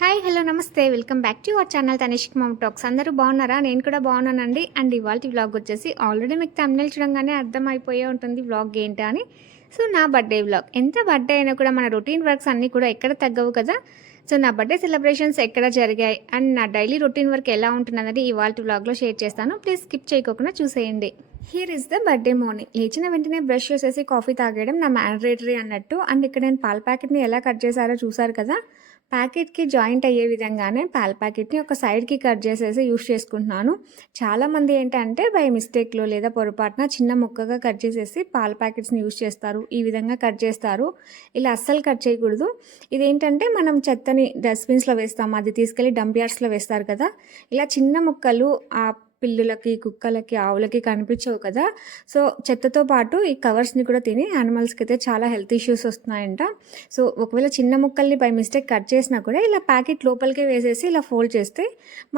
Hi hello నమస్తే welcome back to our channel Tanishk mum talks. అందరూ బాగున్నారా? నేను కూడా బాగున్నానండి. అండ్ ఇవాళ వ్లాగ్ వచ్చేసి ఆల్రెడీ మీకు థంబ్నెయిల్ చూడంగానే అర్థమైపోయే ఉంటుంది వ్లాగ్ ఏంటి అని. సో నా బర్త్డే వ్లాగ్. ఎంత బర్త్డే అయినా కూడా మన రొటీన్ వర్క్స్ అన్నీ కూడా ఎక్కడ తగ్గవు కదా. సో నా బర్త్డే సెలబ్రేషన్స్ ఎక్కడ జరిగాయి అండ్ నా డైలీ రొటీన్ వర్క్ ఎలా ఉంటుందన్నది ఇవాళ వ్లాగ్లో షేర్ చేస్తాను. ప్లీజ్ స్కిప్ చేయకుండా చూసేయండి. Here is the birthday morning. లేచిన వెంటనే బ్రష్ చేసేసి కాఫీ తాగేయడం నా మ్యాండేటరీ అన్నట్టు. అండ్ ఇక్కడ నేను పాల ప్యాకెట్ని ఎలా కట్ చేశారో చూసారు కదా. ప్యాకెట్కి జాయింట్ అయ్యే విధంగానే పాల ప్యాకెట్ని ఒక సైడ్కి కట్ చేసేసి యూస్ చేసుకుంటున్నాను. చాలామంది ఏంటంటే బై మిస్టేక్లో లేదా పొరపాటున చిన్న ముక్కగా కట్ చేసేసి పాల ప్యాకెట్స్ని యూస్ చేస్తారు. ఈ విధంగా కట్ చేస్తారు. ఇలా అస్సలు కట్ చేయకూడదు. ఇదేంటంటే మనం చెత్తని డస్ట్బిన్స్లో వేస్తాము, అది తీసుకెళ్ళి డంప్ యార్డ్స్లో వేస్తారు కదా. ఇలా చిన్న ముక్కలు ఆ పిల్లులకి, కుక్కలకి, ఆవులకి కనిపించవు కదా. సో చెత్తతో పాటు ఈ కవర్స్ని కూడా తిని యానిమల్స్కి అయితే చాలా హెల్త్ ఇష్యూస్ వస్తున్నాయంట. సో ఒకవేళ చిన్న ముక్కల్ని బై మిస్టేక్ కట్ చేసినా కూడా ఇలా ప్యాకెట్ లోపలికే వేసేసి ఇలా ఫోల్డ్ చేస్తే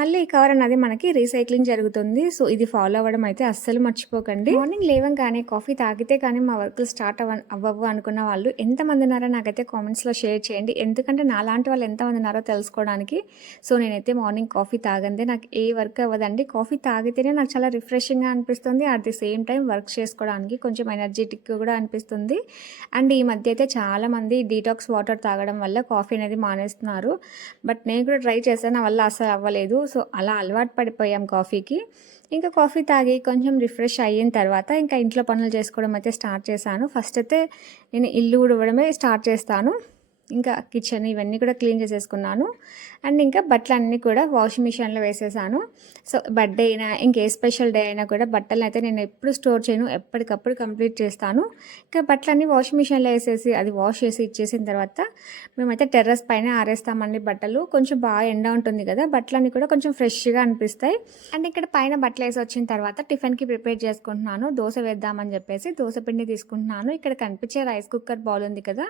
మళ్ళీ ఈ కవర్ అనేది మనకి రీసైక్లింగ్ జరుగుతుంది. సో ఇది ఫాలో అవ్వడం అయితే అస్సలు మర్చిపోకండి. మార్నింగ్ లేవంగానే కాఫీ తాగితే కానీ మా వర్కులు స్టార్ట్ అవ్వవు అనుకున్న వాళ్ళు ఎంతమంది ఉన్నారో నాకైతే కామెంట్స్లో షేర్ చేయండి. ఎందుకంటే నాలాంటి వాళ్ళు ఎంతమంది ఉన్నారో తెలుసుకోవడానికి. సో నేనైతే మార్నింగ్ కాఫీ తాగందే నాకు ఏ వర్క్ అవ్వదండి. కాఫీ తాగితేనే నాకు చాలా రిఫ్రెషింగ్గా అనిపిస్తుంది. At the same time work చేసుకోవడానికి కొంచెం ఎనర్జెటిక్గా కూడా అనిపిస్తుంది. అండ్ ఈ మధ్య అయితే చాలామంది డీటాక్స్ వాటర్ తాగడం వల్ల కాఫీ అనేది మానేస్తున్నారు. బట్ నేను కూడా ట్రై చేశాను, నా వల్ల అసలు అవ్వలేదు. సో అలా అలవాటు పడిపోయాం కాఫీకి. ఇంకా కాఫీ తాగి కొంచెం రిఫ్రెష్ అయిన తర్వాత ఇంకా ఇంట్లో పనులు చేసుకోవడం అయితే స్టార్ట్ చేశాను. ఫస్ట్ అయితే నేను ఇల్లు ఊడవడమే స్టార్ట్ చేస్తాను. ఇంకా కిచెన్ ఇవన్నీ కూడా క్లీన్ చేసేసుకున్నాను. అండ్ ఇంకా బట్టలు అన్నీ కూడా వాషింగ్ మిషన్లో వేసేసాను. సో బర్త్డే అయినా ఇంకే స్పెషల్ డే అయినా కూడా బట్టలను అయితే నేను ఎప్పుడు స్టోర్ చేయను, ఎప్పటికప్పుడు కంప్లీట్ చేస్తాను. ఇంకా బట్టలన్నీ వాషింగ్ మిషన్లో వేసేసి అది వాష్ చేసి ఇచ్చేసిన తర్వాత మేమైతే టెర్రస్ పైన ఆరేస్తామండి బట్టలు. కొంచెం బాగా ఎండ ఉంటుంది కదా, బట్టలన్నీ కూడా కొంచెం ఫ్రెష్గా అనిపిస్తాయి. అండ్ ఇక్కడ పైన బట్టలు వేసి వచ్చిన తర్వాత టిఫిన్కి ప్రిపేర్ చేసుకుంటున్నాను. దోశ వేద్దామని చెప్పేసి దోశ పిండి తీసుకుంటున్నాను. ఇక్కడ కనిపించే రైస్ కుక్కర్ బౌల్ ఉంది కదా,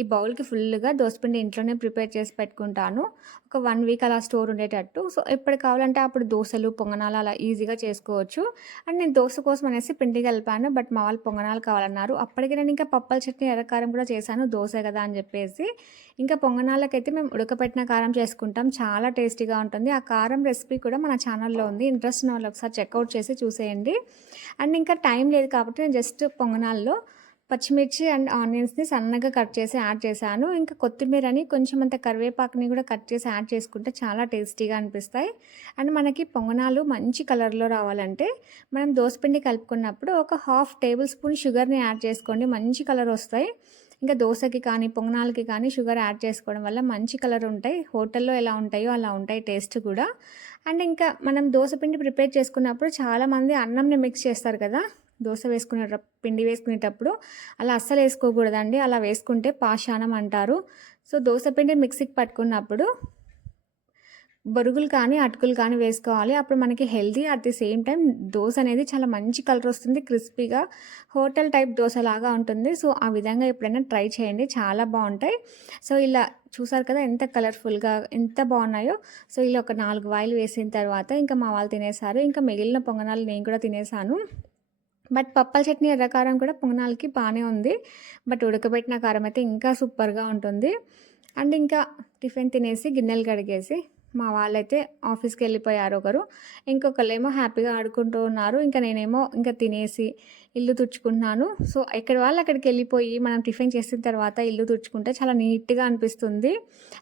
ఈ బౌల్కి ఫుల్గా దోసపిండి ఇంట్లోనే ప్రిపేర్ చేసి పెట్టుకుంటాను. ఒక 1 వీక్ అలా స్టోర్ ఉండేటట్టు. సో ఎప్పుడు కావాలంటే అప్పుడు దోశలు, పొంగనాలు అలా ఈజీగా చేసుకోవచ్చు. అండ్ నేను దోశ కోసం అనేసి పిండి కలిపాను. బట్ మా వాళ్ళు పొంగనాలు కావాలన్నారు. అప్పటికి నేను ఇంకా పప్పల చట్నీ, ఎర్రకారం కూడా చేశాను, దోశ కదా అని చెప్పేసి. ఇంకా పొంగనాలకైతే మేము ఉడకపెట్టిన కారం చేసుకుంటాం, చాలా టేస్టీగా ఉంటుంది. ఆ కారం రెసిపీ కూడా మన ఛానల్లో ఉంది. ఇంట్రెస్ట్ ఉన్న వాళ్ళు ఒకసారి చెక్అవుట్ చేసి చూసేయండి. అండ్ ఇంకా టైం లేదు కాబట్టి నేను జస్ట్ పొంగనాల్లో పచ్చిమిర్చి అండ్ ఆనియన్స్ని సన్నగా కట్ చేసి యాడ్ చేశాను. ఇంకా కొత్తిమీరని కొంచెం అంత కరివేపాకుని కూడా కట్ చేసి యాడ్ చేసుకుంటే చాలా టేస్టీగా అనిపిస్తాయి. అండ్ మనకి పొంగనాలు మంచి కలర్లో రావాలంటే మనం దోసపిండి కలుపుకున్నప్పుడు ఒక 1/2 టేబుల్ స్పూన్ షుగర్ని యాడ్ చేసుకోండి, మంచి కలర్ వస్తాయి. ఇంకా దోశకి కానీ పొంగనాలకి కానీ షుగర్ యాడ్ చేసుకోవడం వల్ల మంచి కలర్ ఉంటాయి. హోటల్లో ఎలా ఉంటాయో అలా ఉంటాయి టేస్ట్ కూడా. అండ్ ఇంకా మనం దోశపిండి ప్రిపేర్ చేసుకున్నప్పుడు చాలామంది అన్నంని మిక్స్ చేస్తారు కదా దోశ పిండి వేసుకునేటప్పుడు. అలా అస్సలు వేసుకోకూడదండి. అలా వేసుకుంటే పాషాణం అంటారు. సో దోశ పిండి మిక్సీకి పట్టుకున్నప్పుడు బొరుగులు కానీ అటుకులు కానీ వేసుకోవాలి. అప్పుడు మనకి healthy, at the same time dosa అనేది చాలా మంచి కలర్ వస్తుంది, క్రిస్పీగా హోటల్ టైప్ దోశ లాగా ఉంటుంది. సో ఆ విధంగా ఎప్పుడైనా ట్రై చేయండి, చాలా బాగుంటాయి. సో ఇలా చూసారు కదా ఎంత కలర్ఫుల్గా ఎంత బాగున్నాయో. సో ఇలా ఒక 4 వాయిలు వేసిన తర్వాత ఇంకా మా వాళ్ళు తినేసారు. ఇంకా మిగిలిన పొంగనాలు నేను కూడా తినేసాను. బట్ పప్పల చట్నీ, ఎర్రకారం కూడా పొంగనాలకి బాగానే ఉంది. బట్ ఉడకబెట్టిన కారం అయితే ఇంకా సూపర్గా ఉంటుంది. అండ్ ఇంకా టిఫిన్ తినేసి గిన్నెలు కడిగేసి మా వాళ్ళైతే ఆఫీస్కి వెళ్ళిపోయారు ఒకరు, ఇంకొకళ్ళేమో హ్యాపీగా ఆడుకుంటూ ఉన్నారు. ఇంకా నేనేమో ఇంకా తినేసి ఇల్లు తుడుచుకుంటున్నాను. సో ఎక్కడి వాళ్ళు అక్కడికి వెళ్ళిపోయి మనం టిఫిన్ చేసిన తర్వాత ఇల్లు తుడుచుకుంటే చాలా నీట్గా అనిపిస్తుంది.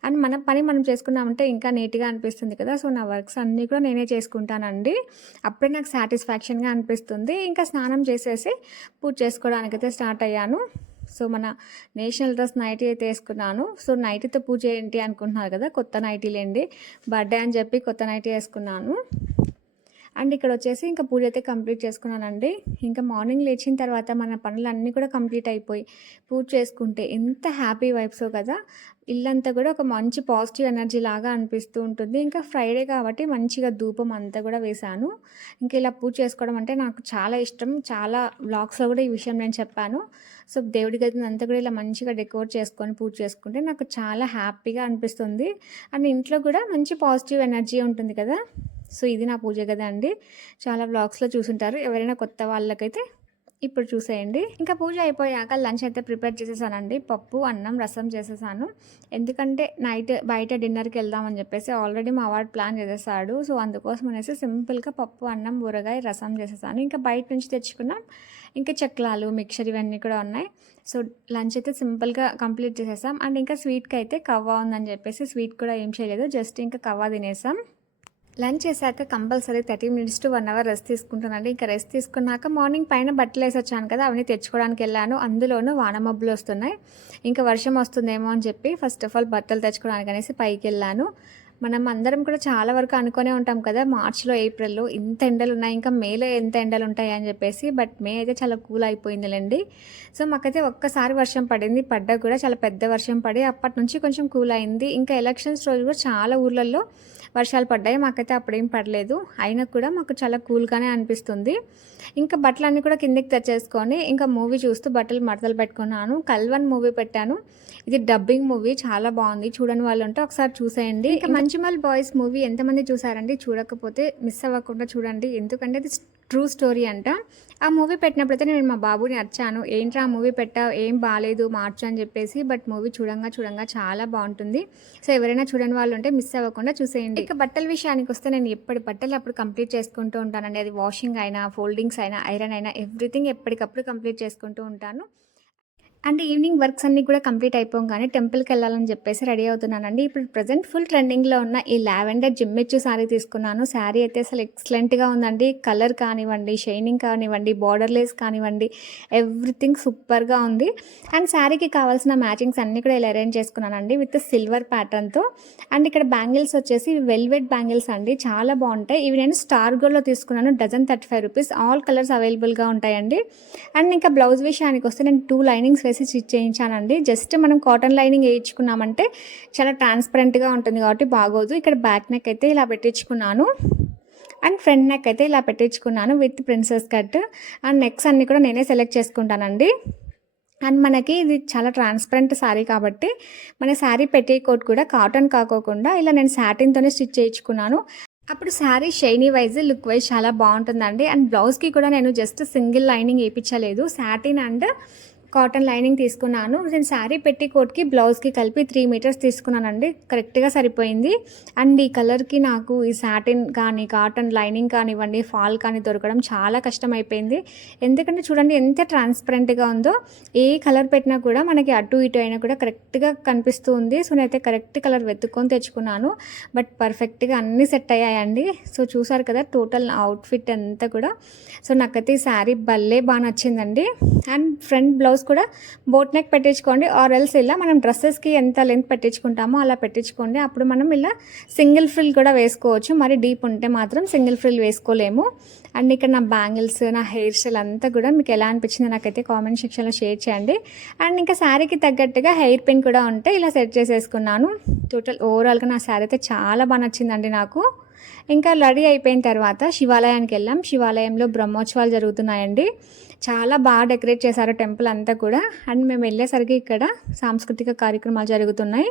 అండ్ మన పని మనం చేసుకున్నామంటే ఇంకా నీట్గా అనిపిస్తుంది కదా. సో నా వర్క్స్ అన్నీ కూడా నేనే చేసుకుంటానండి. అప్పుడే నాకు సాటిస్ఫాక్షన్గా అనిపిస్తుంది. ఇంకా స్నానం చేసేసి పూజ చేసుకోవడానికైతే స్టార్ట్ అయ్యాను. సో మన నేషనల్ డ్రెస్ నైటీ అయితే వేసుకున్నాను. సో నైటీతో పూజ ఏంటి అనుకుంటున్నారు కదా, కొత్త నైటీలేండి. బర్త్డే అని చెప్పి కొత్త నైటీ వేసుకున్నాను. అండ్ ఇక్కడ వచ్చేసి ఇంకా పూజ అయితే కంప్లీట్ చేసుకున్నానండి. ఇంకా మార్నింగ్ లేచిన తర్వాత మన పనులన్నీ కూడా కంప్లీట్ అయిపోయి పూజ చేసుకుంటే ఎంత హ్యాపీ వైబ్సో కదా. ఇల్లంతా కూడా ఒక మంచి పాజిటివ్ ఎనర్జీ లాగా అనిపిస్తూ ఉంటుంది. ఇంకా ఫ్రైడే కాబట్టి మంచిగా ధూపం అంతా కూడా వేశాను. ఇంకా ఇలా పూజ చేసుకోవడం అంటే నాకు చాలా ఇష్టం. చాలా వ్లాగ్స్లో కూడా ఈ విషయం నేను చెప్పాను. సో దేవుడి గదిని అంతా కూడా ఇలా మంచిగా డెకరేట్ చేసుకొని పూజ చేసుకుంటే నాకు చాలా హ్యాపీగా అనిపిస్తుంది. అండ్ ఇంట్లో కూడా మంచి పాజిటివ్ ఎనర్జీ ఉంటుంది కదా. సో ఇది నా పూజ గది అండి. చాలా వ్లాగ్స్లో చూసుంటారు. ఎవరైనా కొత్త వాళ్ళకైతే ఇప్పుడు చూసేయండి. ఇంకా పూజ అయిపోయాక లంచ్ అయితే ప్రిపేర్ చేసేసానండి. పప్పు, అన్నం, రసం చేసేసాను. ఎందుకంటే నైట్ బయట డిన్నర్‌కి వెళ్దామని చెప్పేసి ఆల్రెడీ మా వాడు ప్లాన్ చేసేసాడు. సో, అందుకోసం అనేసి సింపుల్‌గా పప్పు, అన్నం, ఊరగాయ, రసం చేసేసాను. ఇంకా బయట నుంచి తెచ్చుకున్నాం. ఇంకా చెక్లాలు, మిక్చర్ ఇవన్నీ కూడా ఉన్నాయి. సో, లంచ్ అయితే సింపుల్‌గా కంప్లీట్ చేసేసాం. అండ్ ఇంకా స్వీట్‌కి అయితే కవ్వ ఉందని చెప్పేసి స్వీట్ కూడా ఏం చేయలేదు. జస్ట్ ఇంకా కవ్వ తినేసాం. లంచ్ చేశాక compulsory 30 minutes to 1 hour rest తీసుకుంటానండి. ఇంకా రెస్ట్ తీసుకున్నాక మార్నింగ్ పైన బట్టలు వేసొచ్చాను కదా, అవన్నీ తెచ్చుకోవడానికి వెళ్ళాను. అందులోనూ వాన మబ్బులు వస్తున్నాయి. ఇంకా వర్షం వస్తుందేమో అని చెప్పి ఫస్ట్ ఆఫ్ ఆల్ బట్టలు తెచ్చుకోవడానికి అనేసి పైకి వెళ్ళాను. మనం అందరం కూడా చాలా వరకు అనుకునే ఉంటాం కదా, మార్చ్లో, ఏప్రిల్లో ఇంత ఎండలు ఉన్నాయి, ఇంకా మేలో ఎంత ఎండలు ఉంటాయి అని చెప్పేసి. బట్ మే అయితే చాలా కూల్ అయిపోయిందిలేండి. సో మాకైతే ఒక్కసారి వర్షం పడింది, పడ్డా కూడా చాలా పెద్ద వర్షం పడి అప్పటి నుంచి కొంచెం కూల్ అయింది. ఇంకా ఎలక్షన్స్ రోజు కూడా చాలా ఊర్లలో వర్షాలు పడ్డాయి. మాకైతే అప్పుడేం పడలేదు, అయినా కూడా మాకు చాలా కూల్గానే అనిపిస్తుంది. ఇంకా బట్టలన్నీ కూడా కిందికి తెచ్చేసుకొని ఇంకా మూవీ చూస్తూ బట్టలు మడతలు పెట్టుకున్నాను. కల్వన్ మూవీ పెట్టాను. ఇది డబ్బింగ్ మూవీ, చాలా బాగుంది. చూడని వాళ్ళు ఉంటే ఒకసారి చూసేయండి. ఇంకా మంచిమల్ బాయ్స్ మూవీ ఎంతమంది చూసారండి? చూడకపోతే మిస్ అవ్వకుండా చూడండి, ఎందుకంటే అది ట్రూ స్టోరీ అంట. ఆ మూవీ పెట్టినప్పుడైతే నేను మా బాబుని అరిచాను, ఏంట్రా ఆ మూవీ పెట్టావు, ఏం బాగాలేదు, మార్చు అని చెప్పేసి. బట్ మూవీ చూడంగా చాలా బాగుంటుంది. సో ఎవరైనా చూడని వాళ్ళు ఉంటే మిస్ అవ్వకుండా చూసేయండి. ఇక బట్టల విషయానికి వస్తే నేను ఎప్పటి బట్టలు అప్పుడు కంప్లీట్ చేసుకుంటూ ఉంటానండి. అది వాషింగ్ అయినా, ఫోల్డింగ్స్ అయినా, ఐరన్ అయినా, ఎవ్రీథింగ్ ఎప్పటికప్పుడు కంప్లీట్ చేసుకుంటూ ఉంటాను. అంటే ఈవినింగ్ వర్క్స్ అన్నీ కూడా కంప్లీట్ అయిపోగానే టెంపుల్కి వెళ్ళాలని చెప్పేసి రెడీ అవుతున్నానండి. ఇప్పుడు ప్రజెంట్ ఫుల్ ట్రెండింగ్లో ఉన్న ఈ లావెండర్ జిమ్మిచ్చు శారీ తీసుకున్నాను. శారీ అయితే అసలు ఎక్సలెంట్గా ఉందండి. కలర్ కానివ్వండి, షైనింగ్ కానివ్వండి, బార్డర్లెస్ కానివ్వండి, ఎవ్రీథింగ్ సూపర్గా ఉంది. అండ్ శారీకి కావాల్సిన మ్యాచింగ్స్ అన్నీ కూడా ఇలా అరేంజ్ చేసుకున్నానండి విత్ సిల్వర్ ప్యాటర్న్తో. అండ్ ఇక్కడ బ్యాంగిల్స్ వచ్చేసి వెల్వెట్ బ్యాంగిల్స్ అండి, చాలా బాగుంటాయి. ఇవి నేను స్టార్ గోల్డ్లో తీసుకున్నాను. Dozen 35 rupees. ఆల్ కలర్స్ అవైలబుల్గా ఉంటాయండి. అండ్ ఇంకా బ్లౌజ్ విషయానికి వస్తే నేను 2 లైనింగ్స్ వేసి స్టిచ్ చేయించానండి. జస్ట్ మనం కాటన్ లైనింగ్ వేయించుకున్నామంటే చాలా ట్రాన్స్పరెంట్గా ఉంటుంది కాబట్టి బాగోదు. ఇక్కడ బ్యాక్ నెక్ అయితే ఇలా పెట్టించుకున్నాను. అండ్ ఫ్రంట్ నెక్ అయితే ఇలా పెట్టించుకున్నాను with princess cut. And necks అన్నీ కూడా నేనే సెలెక్ట్ చేసుకుంటానండి. అండ్ మనకి ఇది చాలా ట్రాన్స్పరెంట్ శారీ కాబట్టి మన శారీ పెట్టికోట్ కూడా కాటన్ కాకోకుండా ఇలా నేను సాటిన్తోనే స్టిచ్ చేయించుకున్నాను. అప్పుడు sari shiny wise, look wise చాలా బాగుంటుందండి. అండ్ బ్లౌజ్కి కూడా నేను జస్ట్ సింగిల్ లైనింగ్ వేయించలేదు, సాటిన్ అండ్ కాటన్ లైనింగ్ తీసుకున్నాను. నేను శారీ పెట్టికోట్కి బ్లౌజ్కి కలిపి 3 మీటర్స్ తీసుకున్నానండి. కరెక్ట్గా సరిపోయింది. అండ్ ఈ కలర్కి నాకు ఈ సాటిన్ కానీ, కాటన్ లైనింగ్ కానివ్వండి, ఫాల్ కానీ దొరకడం చాలా కష్టమైపోయింది. ఎందుకంటే చూడండి ఎంత ట్రాన్స్పరెంట్గా ఉందో. ఏ కలర్ పెట్టినా కూడా మనకి అటు ఇటు అయినా కూడా కరెక్ట్గా కనిపిస్తూ ఉంది. సో నేనైతే కరెక్ట్ కలర్ వెతుక్కొని తెచ్చుకున్నాను. బట్ పర్ఫెక్ట్గా అన్నీ సెట్ అయ్యాయండి. సో చూసారు కదా టోటల్ అవుట్ఫిట్ అంతా కూడా. సో నాకైతే ఈ శారీ భలే బాగా నచ్చిందండి. అండ్ ఫ్రంట్ బ్లౌజ్ కూడా బోట్ నెక్ పెట్టించుకోండి, ఆర్ ఎల్స్ ఇలా మనం డ్రెస్సెస్కి ఎంత లెంత్ పెట్టించుకుంటామో అలా పెట్టించుకోండి. అప్పుడు మనం ఇలా సింగిల్ ఫ్రిల్ కూడా వేసుకోవచ్చు. మరి డీప్ ఉంటే మాత్రం సింగిల్ ఫ్రిల్ వేసుకోలేము. అండ్ ఇక్కడ నా బ్యాంగిల్స్, నా హెయిర్ స్టైల్ అంతా కూడా మీకు ఎలా అనిపించిందో నాకైతే కామెంట్ సెక్షన్లో షేర్ చేయండి. అండ్ ఇంకా శారీకి తగ్గట్టుగా హెయిర్ పిన్ కూడా ఉంటే ఇలా సెట్ చేసేసుకున్నాను. టోటల్ ఓవరాల్గా నా శారీ అయితే చాలా బాగా నచ్చిందండి నాకు. ఇంకా రెడీ అయిపోయిన తర్వాత శివాలయానికి వెళ్ళాం. శివాలయంలో బ్రహ్మోత్సవాలు జరుగుతున్నాయండి. చాలా బాగా డెకరేట్ చేశారు టెంపుల్ అంతా కూడా. అండ్ మేము వెళ్ళేసరికి ఇక్కడ సాంస్కృతిక కార్యక్రమాలు జరుగుతున్నాయి.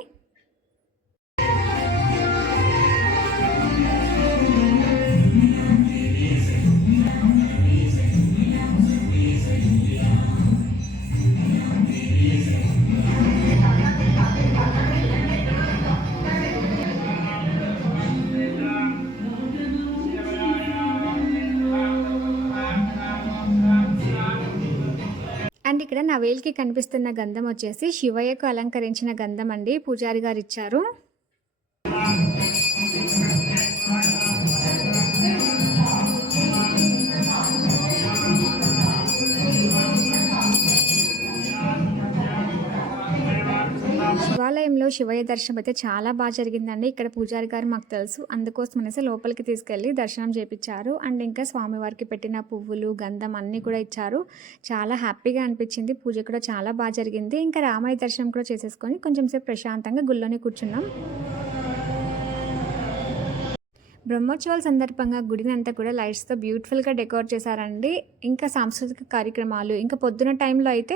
అండ్ ఇక్కడ నా వేలికి కనిపిస్తున్న గంధం వచ్చేసి శివయ్యకు అలంకరించిన గంధం అండి, పూజారి గారు ఇచ్చారు. శివాలయంలో శివయ్య దర్శనం అయితే చాలా బాగా జరిగిందండి. ఇక్కడ పూజారి గారు మాకు తెలుసు, అందుకోసం అనేసి లోపలికి తీసుకెళ్ళి దర్శనం చేయించారు. అండ్ ఇంకా స్వామివారికి పెట్టిన పువ్వులు, గంధం అన్నీ కూడా ఇచ్చారు. చాలా హ్యాపీగా అనిపించింది. పూజ కూడా చాలా బాగా జరిగింది. ఇంకా రామయ్య దర్శనం కూడా చేసేసుకొని కొంచెం సేపు ప్రశాంతంగా గుళ్ళోనే కూర్చున్నాం. బ్రహ్మోత్సవాల సందర్భంగా గుడిని అంతా కూడా లైట్స్తో బ్యూటిఫుల్గా డెకోర్ చేశారండి. ఇంకా సాంస్కృతిక కార్యక్రమాలు, ఇంకా పొద్దున టైంలో అయితే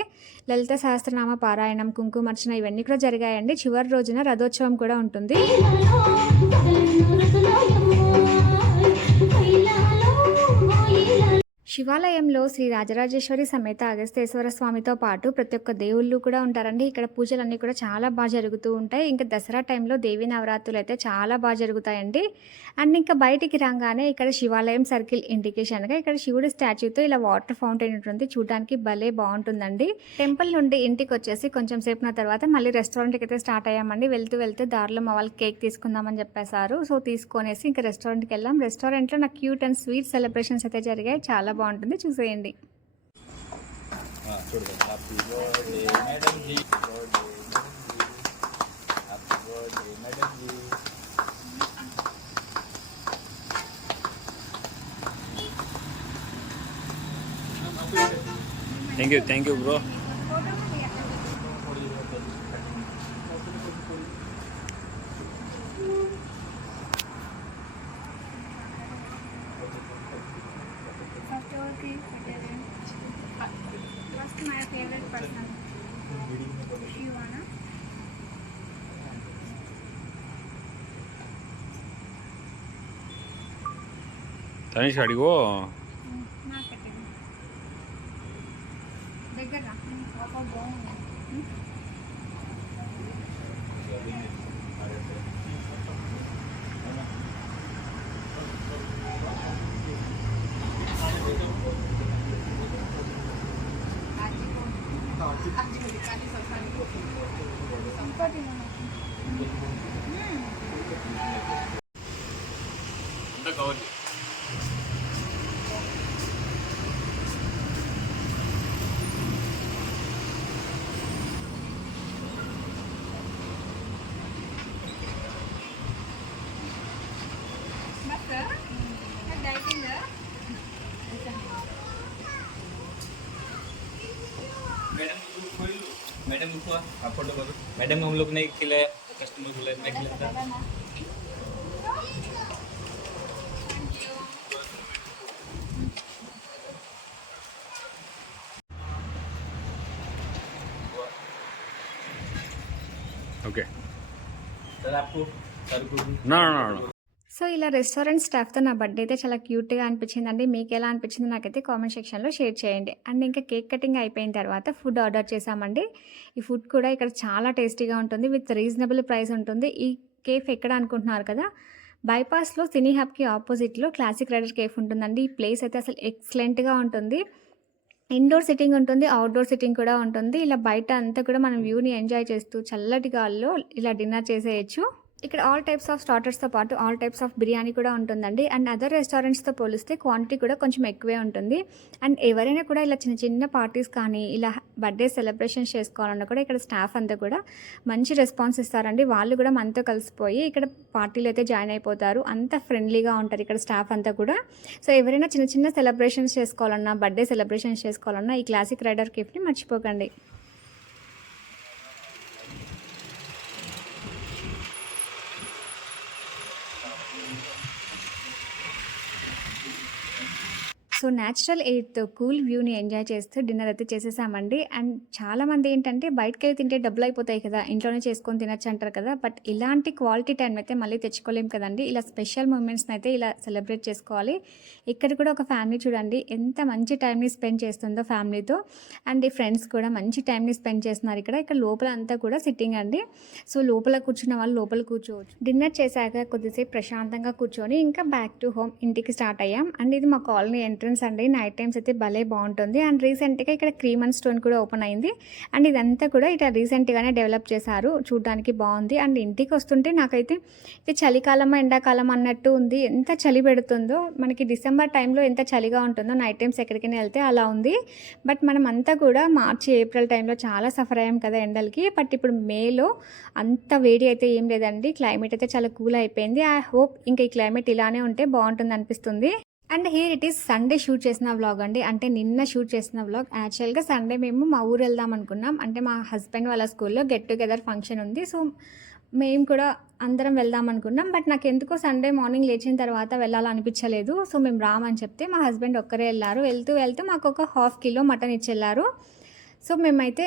లలిత సహస్రనామ పారాయణం, కుంకుమర్చన ఇవన్నీ కూడా జరిగాయండి. చివరి రోజున రథోత్సవం కూడా ఉంటుంది. శివాలయంలో శ్రీ రాజరాజేశ్వరి సమేత అగస్తేశ్వర స్వామితో పాటు ప్రతి ఒక్క దేవుళ్ళు కూడా ఉంటారండి. ఇక్కడ పూజలన్నీ కూడా చాలా జరుగుతూ ఉంటాయి. ఇంకా దసరా టైంలో దేవీ నవరాత్రులు అయితే చాలా జరుగుతాయండి. అండ్ ఇంకా బయటికి రాగానే ఇక్కడ శివాలయం సర్కిల్ ఇండికేషన్గా ఇక్కడ శివుడి స్టాచ్యూతో ఇలా వాటర్ ఫౌంటైన్ ఉంటుంది. చూడడానికి భలే బాగుంటుందండి. టెంపుల్ నుండి ఇంటికి వచ్చేసి కొంచెం సేపు నా తర్వాత మళ్ళీ రెస్టారెంట్కి అయితే స్టార్ట్ అయ్యామండి. వెళ్తూ దారిలో మా వాళ్ళకి కేక్ తీసుకుందామని చెప్పేశారు. సో తీసుకొనేసి ఇంకా రెస్టారెంట్కి వెళ్ళాం. రెస్టారెంట్లో నాకు క్యూట్ అండ్ స్వీట్ సెలబ్రేషన్స్ అయితే జరిగాయి. చాలా బాగుంటుంది, చూసేయండి. Thank you bro. My favorite person. You wanna? Tanish అడిగో. నాకటండి దగ్గర పాప బాగుంది. मैडम को फोटो करो। मैडम हम लोग ने खिलाया, कस्टमर को मैं खिलाता। ఓకే सर आपको सर को నా సో ఇలా రెస్టారెంట్ స్టాఫ్తో నా బర్త్డే అయితే చాలా క్యూట్గా అనిపించిందండి. మీకు ఎలా అనిపించింది నాకైతే కామెంట్ సెక్షన్లో షేర్ చేయండి. అండ్ ఇంకా కేక్ కటింగ్ అయిపోయిన తర్వాత ఫుడ్ ఆర్డర్ చేసామండి. ఈ ఫుడ్ కూడా ఇక్కడ చాలా టేస్టీగా ఉంటుంది, విత్ రీజనబుల్ ప్రైస్ ఉంటుంది. ఈ కేఫ్ ఎక్కడ అనుకుంటున్నారు కదా, బైపాస్లో సినీ హబ్కి ఆపోజిట్లో క్లాసిక్ రైడర్ కేఫ్ ఉంటుందండి. ఈ ప్లేస్ అయితే అసలు ఎక్సలెంట్గా ఉంటుంది. ఇండోర్ సిట్టింగ్ ఉంటుంది, అవుట్డోర్ సిట్టింగ్ కూడా ఉంటుంది. ఇలా బయట అంతా కూడా మనం వ్యూని ఎంజాయ్ చేస్తూ చల్లటి గాల్లో ఇలా డిన్నర్ చేసేయచ్చు. ఇక్కడ ఆల్ టైప్స్ ఆఫ్ స్టార్టర్స్తో పాటు ఆల్ టైప్స్ ఆఫ్ బిర్యానీ కూడా ఉంటుందండి. అండ్ అదర్ రెస్టారెంట్స్తో పోలిస్తే క్వాంటిటీ కూడా కొంచెం ఎక్కువే ఉంటుంది. అండ్ ఎవరైనా కూడా ఇలా చిన్న చిన్న పార్టీస్ కానీ ఇలా బర్త్డే సెలబ్రేషన్స్ చేసుకోవాలన్నా కూడా ఇక్కడ స్టాఫ్ అంతా కూడా మంచి రెస్పాన్స్ ఇస్తారండి. వాళ్ళు కూడా మనతో కలిసిపోయి ఇక్కడ పార్టీలు అయితే జాయిన్ అయిపోతారు. అంత ఫ్రెండ్లీగా ఉంటారు ఇక్కడ స్టాఫ్ అంతా కూడా. సో ఎవరైనా చిన్న చిన్న సెలబ్రేషన్స్ చేసుకోవాలన్నా, బర్త్డే సెలబ్రేషన్స్ చేసుకోవాలన్నా ఈ క్లాసిక్ రైడర్ కేఫ్ని మర్చిపోకండి. సో న్యాచురల్ ఎయిర్తో కూల్ వ్యూని ఎంజాయ్ చేస్తూ డిన్నర్ అయితే చేసేసామండి. అండ్ చాలామంది ఏంటంటే బయటకు వెళ్ళి తింటే డబ్బులు అయిపోతాయి కదా, ఇంట్లోనే చేసుకొని తినచ్చు అంటారు కదా. బట్ ఇలాంటి క్వాలిటీ టైం అయితే మళ్ళీ తెచ్చుకోలేం కదండి. ఇలా స్పెషల్ మూమెంట్స్ని అయితే ఇలా సెలబ్రేట్ చేసుకోవాలి. ఇక్కడ కూడా ఒక ఫ్యామిలీ చూడండి ఎంత మంచి టైంని స్పెండ్ చేస్తుందో ఫ్యామిలీతో. అండ్ ఈ ఫ్రెండ్స్ కూడా మంచి టైంని స్పెండ్ చేస్తున్నారు. ఇక్కడ లోపల అంతా కూడా సిట్టింగ్ అండి. సో లోపల కూర్చున్న వాళ్ళు లోపల కూర్చోవచ్చు. డిన్నర్ చేశాక కొద్దిసేపు ప్రశాంతంగా కూర్చొని ఇంకా బ్యాక్ టు హోమ్ ఇంటికి స్టార్ట్ అయ్యాం. అండ్ ఇది మా కాలనీ ఎంట్రన్స్ అండి. నైట్ టైమ్స్ అయితే భలే బాగుంటుంది. అండ్ రీసెంట్గా ఇక్కడ క్రీమ్ అండ్ స్టోన్ కూడా ఓపెన్ అయింది. అండ్ ఇదంతా కూడా ఇట్లా రీసెంట్గానే డెవలప్ చేశారు. చూడడానికి బాగుంది. అండ్ ఇంటికి వస్తుంటే నాకైతే ఇది చలికాలమా ఎండాకాలం అన్నట్టు ఉంది. ఎంత చలి పెడుతుందో, మనకి డిసెంబర్ టైంలో ఎంత చలిగా ఉంటుందో నైట్ టైమ్స్ ఎక్కడికైనా వెళ్తే అలా ఉంది. బట్ మనం అంతా కూడా మార్చి ఏప్రిల్ టైంలో చాలా సఫర్ అయ్యాం కదా ఎండలకి. బట్ ఇప్పుడు మేలో అంత వేడి అయితే ఏం లేదండి. క్లైమేట్ అయితే చాలా కూల్ అయిపోయింది. ఐ హోప్ ఇంకా ఈ క్లైమేట్ ఇలానే ఉంటే బాగుంటుంది అనిపిస్తుంది. And here it is Sunday shoot చేసిన వ్లాగ్ అండి. అంటే నిన్న షూట్ చేసిన వ్లాగ్. యాక్చువల్గా సండే మేము మా ఊరు వెళ్దాం అనుకున్నాం. అంటే మా హస్బెండ్ వాళ్ళ స్కూల్లో గెట్ టుగెదర్ ఫంక్షన్ ఉంది. సో మేము కూడా అందరం వెళ్దాం అనుకున్నాం. బట్ నాకు ఎందుకో సండే మార్నింగ్ లేచిన తర్వాత వెళ్ళాలనిపించలేదు. సో మేము రామని చెప్తే మా హస్బెండ్ ఒక్కరే వెళ్ళారు. వెళ్తూ మాకు ఒక ½ కిలో మటన్ ఇచ్చి వెళ్ళారు. సో మేమైతే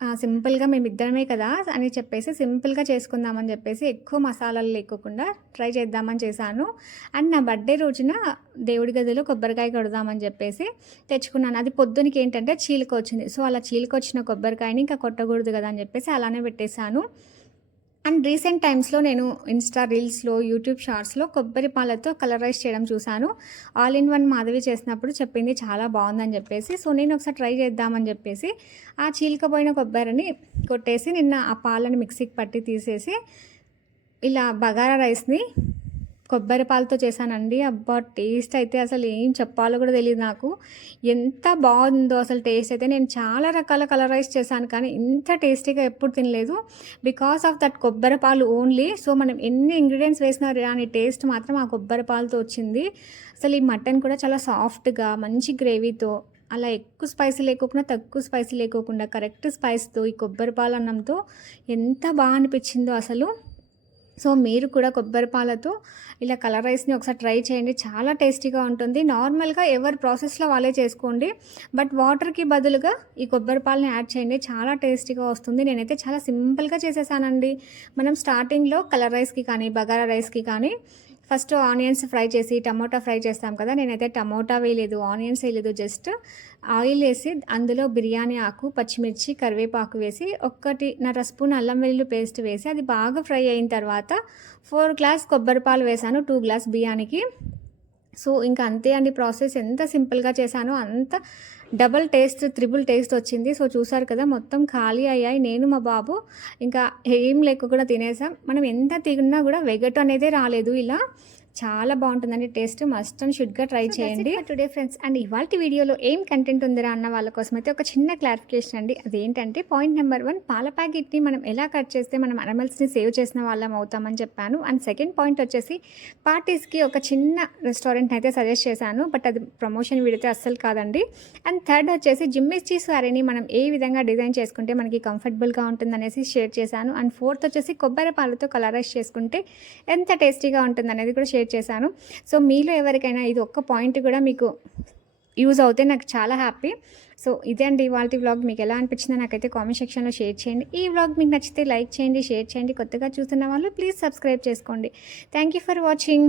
సింపుల్‌గా మేమిద్దరమే కదా అని చెప్పేసి సింపుల్‌గా చేసుకుందామని చెప్పేసి ఎక్కువ మసాలాలు లేకోకుండా ట్రై చేద్దామని చేశాను. అండ్ నా బర్త్‌డే రోజున దేవుడి గదిలో కొబ్బరికాయ కొడదామని చెప్పేసి తెచ్చుకున్నాను. అది పొద్దునకి ఏంటంటే చీలికొచ్చింది. సో, అలా చీలికొచ్చిన కొబ్బరికాయని ఇంకా కొట్టకూడదు కదా అని చెప్పేసి అలానే పెట్టేశాను. అండ్ రీసెంట్ టైమ్స్‌లో నేను ఇన్‌స్టా రీల్స్‌లో, యూట్యూబ్ షార్ట్స్‌లో కొబ్బరి పాలతో కలరైజ్ చేయడం చూశాను. ఆల్ ఇన్ వన్ మాధవి చేసినప్పుడు చెప్పింది చాలా బావుందని చెప్పేసి. సో, నేను ఒకసారి ట్రై చేద్దామని చెప్పేసి ఆ చీలికపోయిన కొబ్బరిని కొట్టేసి నిన్న ఆ పాలని మిక్సీకి పట్టి తీసేసి ఇలా బగారా రైస్‌ని కొబ్బరి పాలతో చేశానండి. అబ్బా! టేస్ట్ అయితే అసలు ఏం చెప్పాలో కూడా తెలీదు నాకు. ఎంత బావుందో అసలు టేస్ట్ అయితే. నేను చాలా రకాల కలరైస్ చేశాను కానీ ఇంత టేస్టీగా ఎప్పుడు తినలేదు. బికాస్ ఆఫ్ దట్ కొబ్బరి పాలు ఓన్లీ. సో, మనం ఎన్ని ఇంగ్రీడియెంట్స్ వేసినా రాని టేస్ట్ మాత్రం ఆ కొబ్బరి పాలతో వచ్చింది. అసలు ఈ మటన్ కూడా చాలా సాఫ్ట్‌గా మంచి గ్రేవీతో అలా ఎక్కువ స్పైసీ లేకోకుండా, తక్కువ స్పైసీ లేకోకుండా కరెక్ట్ స్పైస్‌తో ఈ కొబ్బరి పాలన్నంతో ఎంత అనిపించిందో అసలు. సో, మీరు కూడా కొబ్బరి పాలతో ఇలా కలర్ రైస్‌ని ఒకసారి ట్రై చేయండి. చాలా టేస్టీగా ఉంటుంది. నార్మల్‌గా ఎవరి ప్రాసెస్‌లో వాళ్ళే చేసుకోండి. బట్ వాటర్‌కి బదులుగా ఈ కొబ్బరి పాలని యాడ్ చేయండి. చాలా టేస్టీగా వస్తుంది. నేనైతే చాలా సింపుల్‌గా చేసేసానండి. మనం స్టార్టింగ్‌లో కలర్ రైస్‌కి కానీ, బగారా రైస్‌కి కానీ ఫస్ట్ ఆనియన్స్ ఫ్రై చేసి, టమోటా ఫ్రై చేస్తాం కదా! నేనైతే టమోటా వేయలేదు, ఆనియన్స్ వేయలేదు. జస్ట్ ఆయిల్ వేసి అందులో బిర్యానీ ఆకు, పచ్చిమిర్చి, కరివేపాకు వేసి 1.5 స్పూన్ అల్లం వెల్లుల్లి పేస్ట్ వేసి అది బాగా ఫ్రై అయిన తర్వాత 4 గ్లాస్ కొబ్బరి పాలు వేశాను 2 గ్లాస్ బియ్యానికి. సో, ఇంకా అంతే అండి ప్రాసెస్. ఎంత సింపుల్‌గా చేశానో అంత డబుల్ టేస్ట్, త్రిబుల్ టేస్ట్ వచ్చింది. సో, చూసారు కదా మొత్తం ఖాళీ అయ్యాయి. నేను మా బాబు ఇంకా ఏం లేకుండా తినేసాం. మనం ఎంత తిన్నా కూడా వెగటు అనేదే రాలేదు ఇలా. చాలా బాగుంటుందండి టేస్ట్. మస్ట్ అండ్ షుడ్‌గా ట్రై చేయండి. టుడే ఫ్రెండ్స్ అండ్ ఇవాల్టి వీడియోలో ఏం కంటెంట్ ఉందిరా అన్న వాళ్ళ కోసం అయితే ఒక చిన్న క్లారిఫికేషన్ అండి. అదేంటంటే పాయింట్ నెంబర్ 1 పాల ప్యాకెట్‌ని మనం ఎలా కట్ చేస్తే మనం అనిమల్స్‌ని సేవ్ చేసిన వాళ్ళం అవుతామని చెప్పాను. అండ్ సెకండ్ పాయింట్ వచ్చేసి పార్టీస్‌కి ఒక చిన్న రెస్టారెంట్‌ని అయితే సజెస్ట్ చేశాను. బట్ అది ప్రమోషన్ వీడియోతే అస్సలు కాదండి. అండ్ థర్డ్ వచ్చేసి జిమ్మిస్టీ శారీని మనం ఏ విధంగా డిజైన్ చేసుకుంటే మనకి కంఫర్టబుల్‌గా ఉంటుందనేసి షేర్ చేశాను. అండ్ ఫోర్త్ వచ్చేసి కొబ్బరి పాలతో కలరైజ్ చేసుకుంటే ఎంత టేస్టీగా ఉంటుందనేది కూడా షేర్ చేశాను. సో, మీలో ఎవరికైనా ఇది ఒక్క పాయింట్ కూడా మీకు యూజ్ అవుతే నాకు చాలా హ్యాపీ. సో, ఇదే అండి ఇవాల్టి వ్లాగ్. మీకు ఎలా అనిపించిందో నాకైతే కామెంట్ సెక్షన్‌లో షేర్ చేయండి. ఈ వ్లాగ్ మీకు నచ్చితే లైక్ చేయండి, షేర్ చేయండి. కొత్తగా చూస్తున్న వాళ్ళు ప్లీజ్ సబ్స్క్రైబ్ చేసుకోండి. Thank you for watching.